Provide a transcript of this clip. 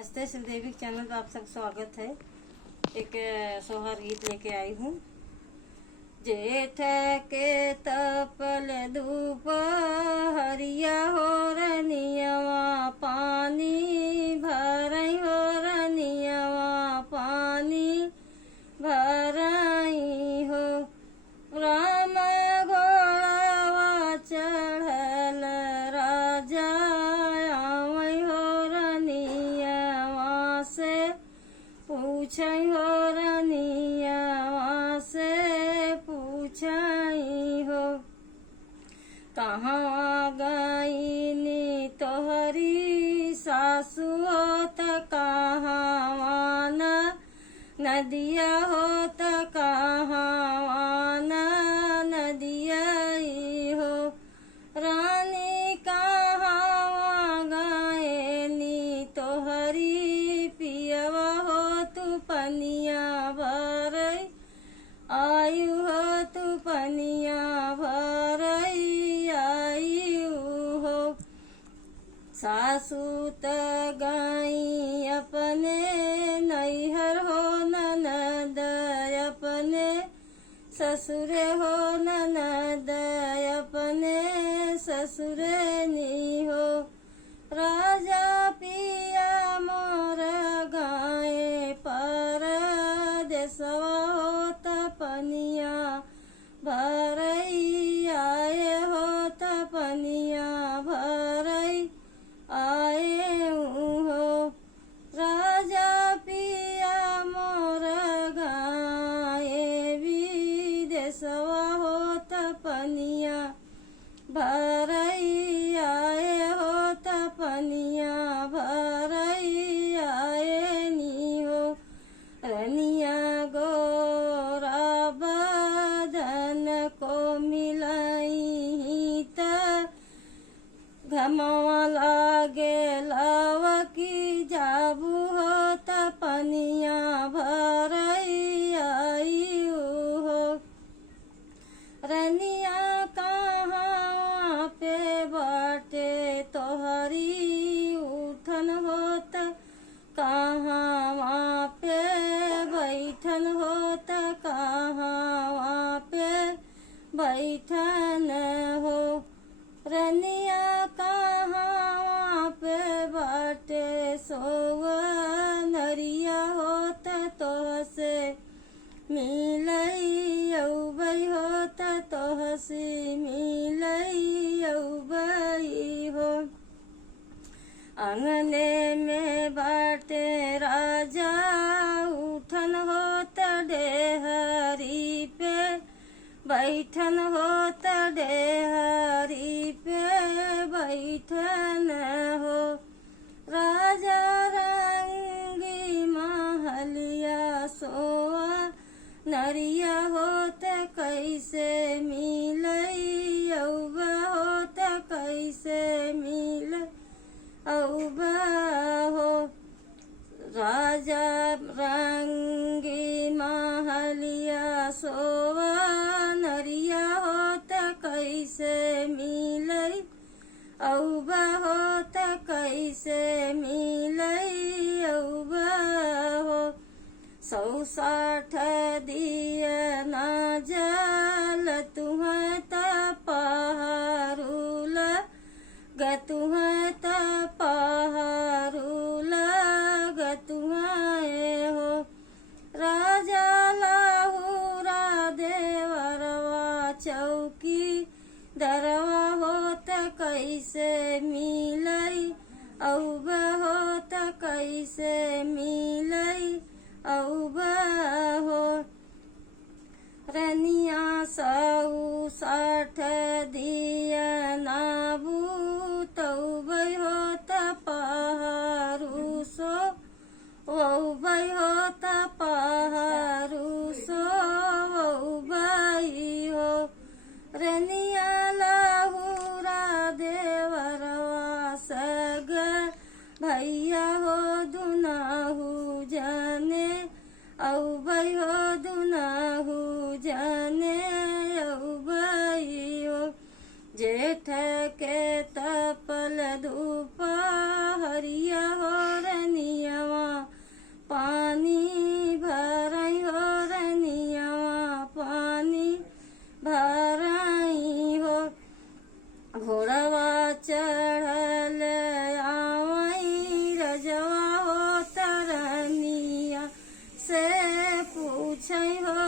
नमस्ते, श्रीदेवी चैनल पर आप सबका स्वागत है। एक सोहर गीत लेके आई हूँ। जेठ के तपल धूप हरिया हो रनियवा पानी भरई हो रनियवा पानी भरई हो। राम घोड़ावा चढ़ल राजा आवई हो रनियवा से पूछई हो रनियवा से पूछई हो। कहाँ गईनी तोहरी सासु होत कहाँ नदिया होत कहाँ नदिया हो। रानी कहाँ गएनी तोहरी पियवा हो तू पनिया भरई आयु हो तू पनिया भरई आयु हो। सासू त गई अपने नैहर हो ननद अपने ससुर हो ननद अपने ससुरनी हो। राजा पिया मोर गाए पर देसवा हो तपनिया भरई आए हो तपनिया भरई आए हो। राजा पिया मोर गाए विदेशवा हो तपनिया भरई आए हो तपनिया भरई आए नी हो। रनिया गोरा बदन को मिलाई त घमवा लागे लावा की जाबू हो तपनिया भरई आई हो। रनिया कहाँ पे बाटे तोहरी उठन होत कहाँ पे बैठन होत कहाँ पे बैठन हो। रनिया कहाँ पे बाटे सोव नरिया होत तो से मिलई अउबई होत तो से मिलई अउबई हो। अंगने में बाटे राजा उठन होत डेहरी पे बैठन होत डेहरी पे बैठन हो। राजा रंगी महलिया सोआ नरिया होत कैसे मिलई अउबा होत कैसे मिलई अउबा हो। राजा रंगी महलिया सोवा नरिया होत कैसे मिलई अउबा होत कैसे मिलई अउबा हो। 160 दिया ना जल तुह त पहारूल गतुह त पहारूल गतुह हो। राजा लाहुरा देवरवा चौकी दरवा होत कैसे मिलई अउबा होत कैसे मिलई अउबा हो। रनिया 160 दिया नाबू तउबई होत पहारू सो वउबई होत पहारू सो वउबई हो। रनिया लाहुरा देवरवा सग भैया हो दुनाहु जने अउबई हो दुनाहु जने छै हो